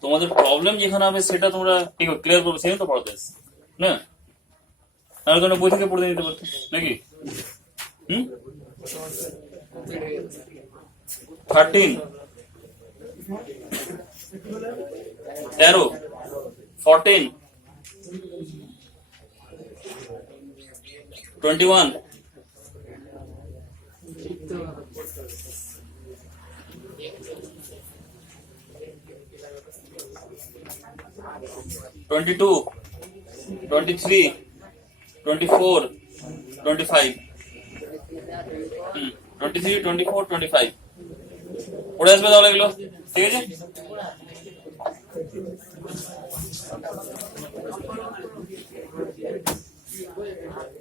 তোমাদের প্রবলেম যেখানে হবে সেটা তোমরা ঠিক ক্লিয়ার করবে সেই তো পড়াতে এসেছি না নাহলে তোমরা বই থেকে পড়ে নিতে পারতো নাকি 13 14 21 22 23 24 25 23 24 25 পড়ে আসবে তাহলে এগুলো ঠিক আছে